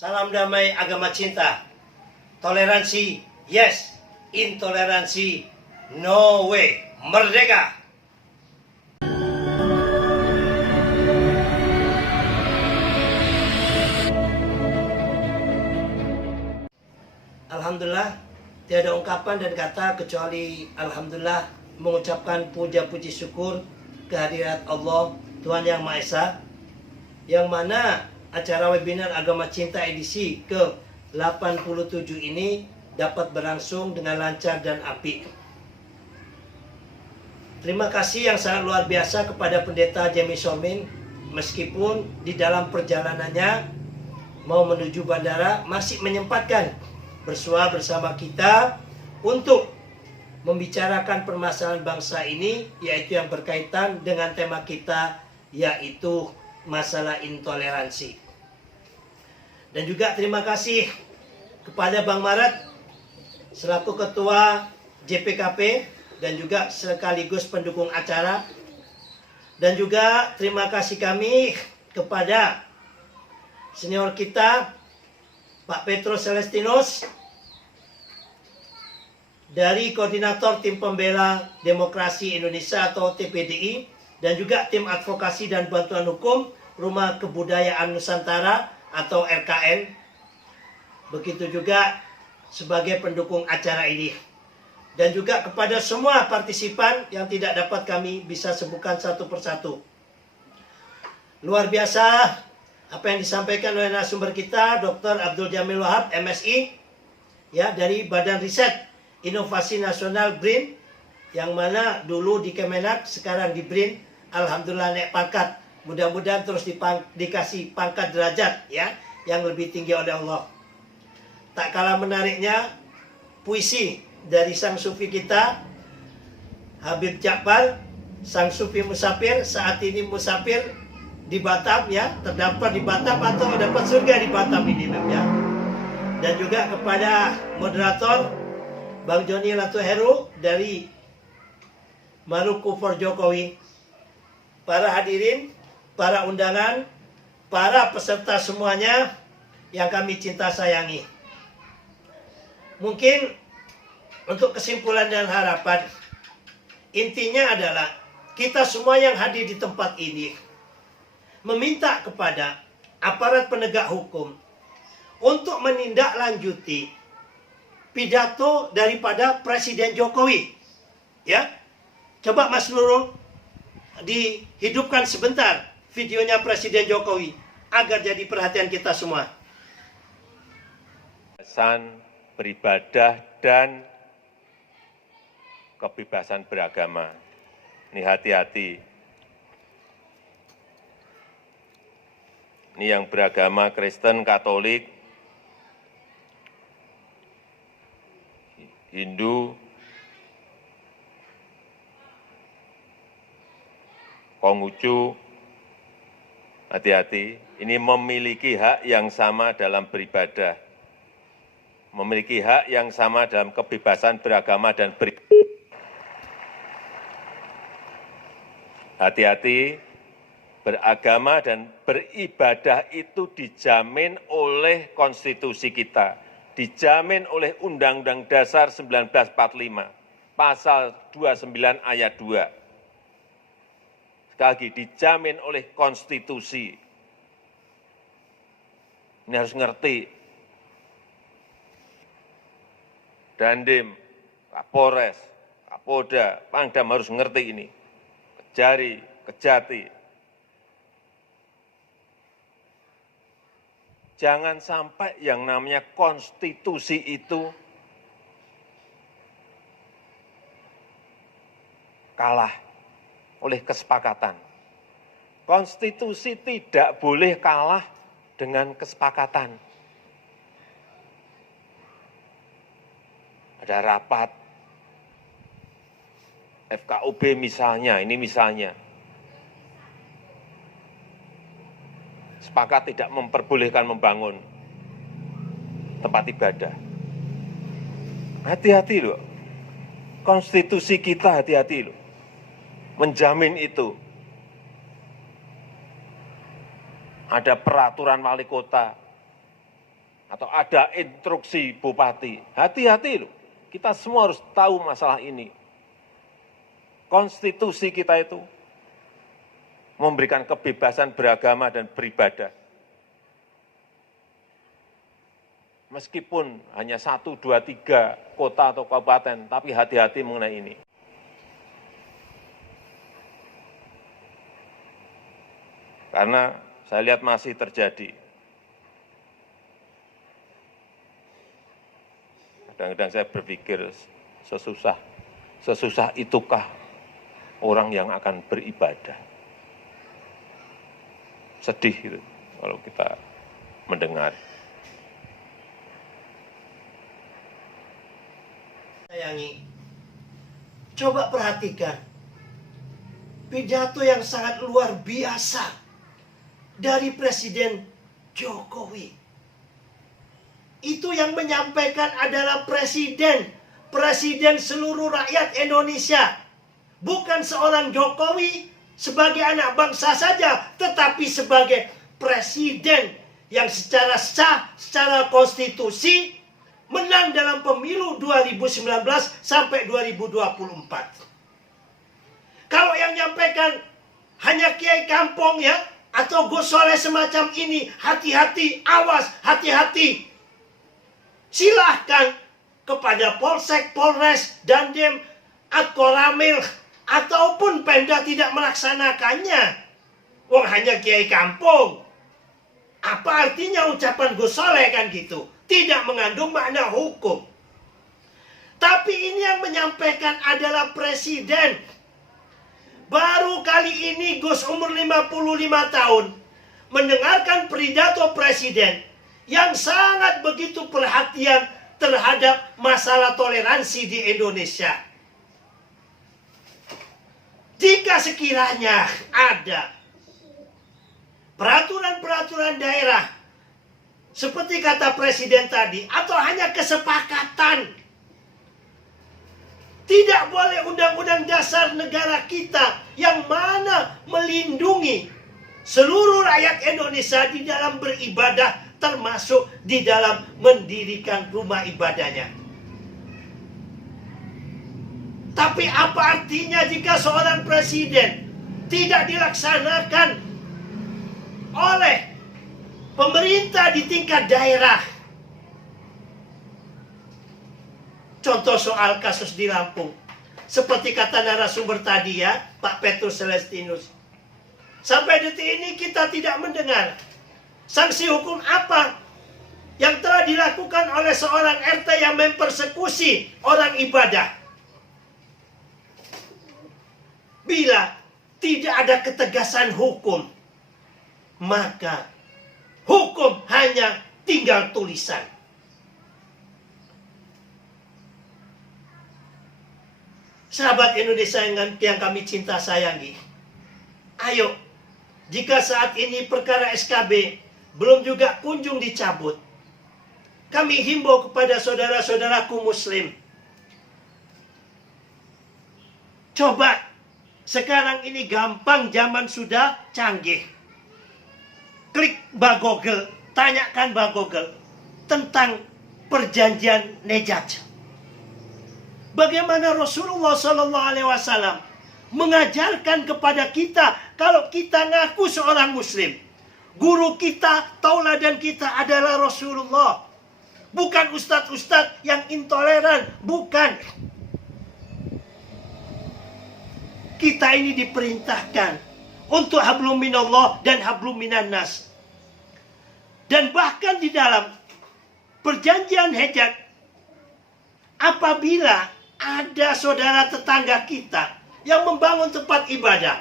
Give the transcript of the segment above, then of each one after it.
Salam damai agama cinta. Toleransi, yes. Intoleransi, no way. Merdeka! Alhamdulillah, tiada ungkapan dan kata kecuali Alhamdulillah, mengucapkan puja-puji syukur kehadirat Allah, Tuhan Yang Maha Esa, yang mana acara webinar Agama Cinta edisi ke-87 ini dapat berlangsung dengan lancar dan apik. Terima kasih yang sangat luar biasa kepada Pendeta Jemi Somin, meskipun di dalam perjalanannya mau menuju bandara masih menyempatkan bersua bersama kita untuk membicarakan permasalahan bangsa ini, yaitu yang berkaitan dengan tema kita, yaitu masalah intoleransi. Dan juga terima kasih kepada Bang Maret selaku Ketua JPKP dan juga sekaligus pendukung acara. Dan juga terima kasih kami kepada senior kita Pak Petrus Celestinus dari Koordinator Tim Pembela Demokrasi Indonesia atau TPDI, dan juga Tim Advokasi dan Bantuan Hukum Rumah Kebudayaan Nusantara atau RKN. Begitu juga sebagai pendukung acara ini. Dan juga kepada semua partisipan yang tidak dapat kami bisa sebutkan satu persatu. Luar biasa apa yang disampaikan oleh narasumber kita, Dr. Abdul Jamil Wahab, MSI, ya, dari Badan Riset Inovasi Nasional BRIN, yang mana dulu di Kemenak, sekarang di BRIN. Alhamdulillah naik pangkat. Mudah-mudahan terus dikasih pangkat derajat, ya, yang lebih tinggi oleh Allah. Tak kalah menariknya puisi dari sang sufi kita, Habib Jakbar, sang sufi musafir, saat ini musafir di Batam, ya, terdampar di Batam atau dapat surga di Batam ini, ya. Dan juga kepada moderator Bang Joni Latuheru dari Maluku for Jokowi, para hadirin, para undangan, para peserta semuanya yang kami cinta sayangi. Mungkin untuk kesimpulan dan harapan, intinya adalah kita semua yang hadir di tempat ini meminta kepada aparat penegak hukum untuk menindaklanjuti pidato daripada Presiden Jokowi. Ya, coba Mas Nurul dihidupkan sebentar videonya Presiden Jokowi agar jadi perhatian kita semua. Kebebasan beribadah dan kebebasan beragama. Ini hati-hati. Ini yang beragama Kristen, Katolik, Hindu, Konghucu, hati-hati. Ini memiliki hak yang sama dalam beribadah, memiliki hak yang sama dalam kebebasan beragama dan hati-hati. Beragama dan beribadah itu dijamin oleh konstitusi kita, dijamin oleh Undang-Undang Dasar 1945, pasal 29 ayat 2. Sekali lagi, dijamin oleh konstitusi. Ini harus ngerti. Dandim, Kapolres, Kapolda, Pangdam harus ngerti ini. Kejari, Kejati. Jangan sampai yang namanya konstitusi itu kalah oleh kesepakatan. Konstitusi tidak boleh kalah dengan kesepakatan. Ada rapat FKUB misalnya, ini misalnya. Sepakat tidak memperbolehkan membangun tempat ibadah. Hati-hati loh. Konstitusi kita hati-hati loh. Menjamin itu. Ada peraturan wali kota atau ada instruksi bupati. Hati-hati loh, kita semua harus tahu masalah ini. Konstitusi kita itu memberikan kebebasan beragama dan beribadah. Meskipun hanya 1, 2, 3 kota atau kabupaten, tapi hati-hati mengenai ini. Karena saya lihat masih terjadi. Kadang-kadang saya berpikir sesusah itukah orang yang akan beribadah. Sedih gitu kalau kita mendengar. Sayangi, coba perhatikan pidato yang sangat luar biasa dari Presiden Jokowi. Itu yang menyampaikan adalah presiden seluruh rakyat Indonesia. Bukan seorang Jokowi sebagai anak bangsa saja, tetapi sebagai presiden yang secara sah, secara konstitusi menang dalam pemilu 2019 sampai 2024. Kalau yang nyampaikan hanya kiai kampung ya, atau Gus Soleh semacam ini, hati-hati, awas, hati-hati. Silahkan kepada Polsek, Polres, Dandim, Koramil, ataupun Pemda tidak melaksanakannya. Wong hanya kiai kampung. Apa artinya ucapan Gus Soleh kan gitu? Tidak mengandung makna hukum. Tapi ini yang menyampaikan adalah presiden. Baru kali ini Gus umur 55 tahun mendengarkan pidato presiden yang sangat begitu perhatian terhadap masalah toleransi di Indonesia. Jika sekiranya ada peraturan-peraturan daerah seperti kata presiden tadi, atau hanya kesepakatan, tidak boleh undang-undang dasar negara kita yang mana melindungi seluruh rakyat Indonesia di dalam beribadah, termasuk di dalam mendirikan rumah ibadahnya. Tapi apa artinya jika seorang presiden tidak dilaksanakan oleh pemerintah di tingkat daerah? Contoh soal kasus di Lampung. Seperti kata narasumber tadi ya, Pak Petrus Celestinus. Sampai detik ini kita tidak mendengar sanksi hukum apa yang telah dilakukan oleh seorang RT yang mempersekusi orang ibadah. Bila tidak ada ketegasan hukum, maka hukum hanya tinggal tulisan. Sahabat Indonesia yang kami cinta sayangi, ayo, jika saat ini perkara SKB belum juga kunjung dicabut, kami himbau kepada saudara-saudaraku muslim, coba, sekarang ini gampang, zaman sudah canggih. Klik Mbak Google, tanyakan Mbak Google tentang perjanjian Nejat. Bagaimana Rasulullah SAW mengajarkan kepada kita, kalau kita ngaku seorang muslim, guru kita, tauladan kita adalah Rasulullah. Bukan ustadz-ustadz yang intoleran, bukan. Kita ini diperintahkan untuk hablum minallah dan hablum minannas. Dan bahkan di dalam perjanjian Hejat, apabila ada saudara tetangga kita yang membangun tempat ibadah,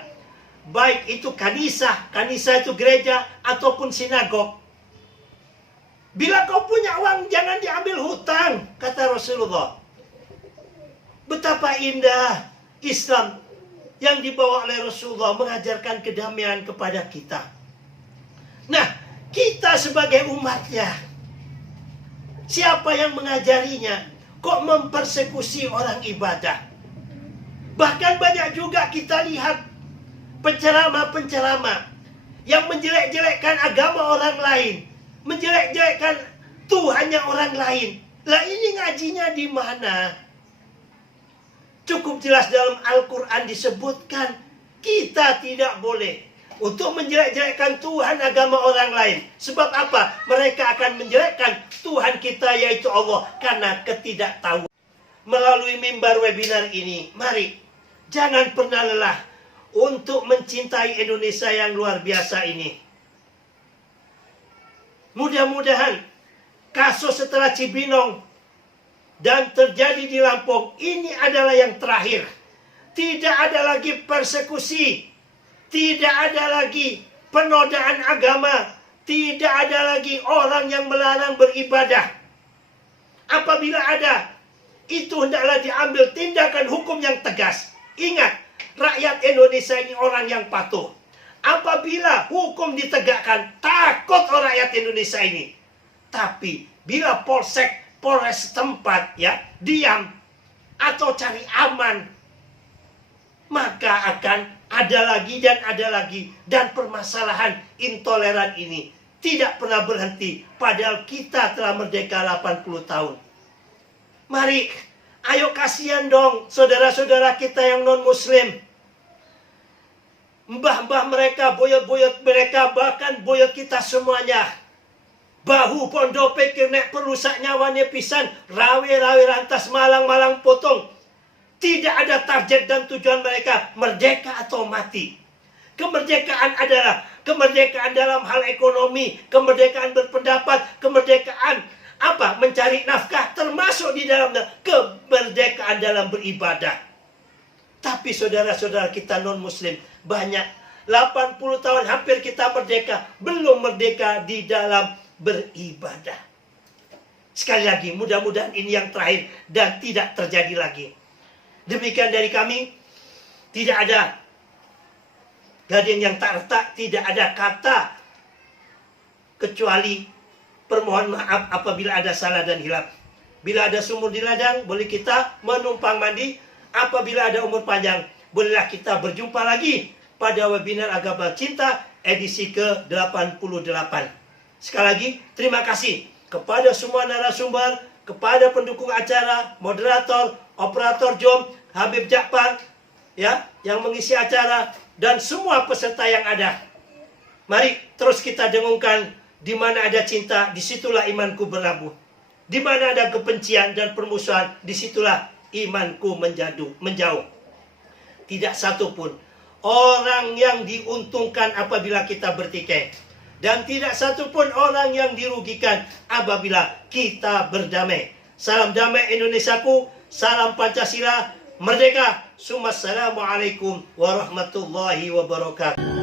baik itu kanisa itu gereja, ataupun sinagog, bila kau punya uang jangan diambil hutang, kata Rasulullah. Betapa indah Islam yang dibawa oleh Rasulullah mengajarkan kedamaian kepada kita. Nah, kita sebagai umatnya, siapa yang mengajarinya? Kok mempersekusi orang ibadah? Bahkan banyak juga kita lihat penceramah-penceramah yang menjelek-jelekkan agama orang lain, menjelek-jelekkan Tuhan Tuhannya orang lain. Lah ini ngajinya di mana? Cukup jelas dalam Al-Quran disebutkan kita tidak boleh untuk menjelek-jelekkan Tuhan agama orang lain. Sebab apa? Mereka akan menjelekkan Tuhan kita yaitu Allah karena ketidaktahuan. Melalui mimbar webinar ini, mari jangan pernah lelah untuk mencintai Indonesia yang luar biasa ini. Mudah-mudahan kasus setelah Cibinong dan terjadi di Lampung ini adalah yang terakhir. Tidak ada lagi persekusi, tidak ada lagi penodaan agama, tidak ada lagi orang yang melarang beribadah. Apabila ada, itu hendaklah diambil tindakan hukum yang tegas. Ingat, rakyat Indonesia ini orang yang patuh. Apabila hukum ditegakkan, takut orang rakyat Indonesia ini. Tapi bila polsek, polres setempat ya diam atau cari aman, maka akan ada lagi dan permasalahan intoleran ini tidak pernah berhenti padahal kita telah merdeka 80 tahun. Mari, ayo kasihan dong saudara-saudara kita yang non-muslim. Mbah-mbah mereka, boyot-boyot mereka, bahkan boyot kita semuanya. Bahu pondok pikir nek perlu sak nyawane pisan, rawe-rawe rantas malang-malang potong. Tidak ada target dan tujuan mereka merdeka atau mati. Kemerdekaan adalah kemerdekaan dalam hal ekonomi, kemerdekaan berpendapat, kemerdekaan apa? Mencari nafkah, termasuk di dalamnya kemerdekaan dalam beribadah. Tapi saudara-saudara kita non-muslim banyak 80 tahun hampir kita merdeka, belum merdeka di dalam beribadah. Sekali lagi, mudah-mudahan ini yang terakhir dan tidak terjadi lagi. Demikian dari kami, tidak ada gading yang tak retak, tidak ada kata kecuali permohon maaf apabila ada salah dan hilaf. Bila ada sumur di ladang, boleh kita menumpang mandi. Apabila ada umur panjang, bolehlah kita berjumpa lagi pada webinar Agama Cinta edisi ke-88. Sekali lagi, terima kasih kepada semua narasumber, kepada pendukung acara, moderator, operator Jom, Habib Jakfar, ya, yang mengisi acara, dan semua peserta yang ada. Mari terus kita dengungkan, di mana ada cinta, disitulah imanku berlabuh. Di mana ada kebencian dan permusuhan, disitulah imanku menjauh. Tidak satu pun orang yang diuntungkan apabila kita bertikai. Dan tidak satu pun orang yang dirugikan apabila kita berdamai. Salam damai Indonesiaku, salam Pancasila, merdeka. Assalamualaikum warahmatullahi wabarakatuh.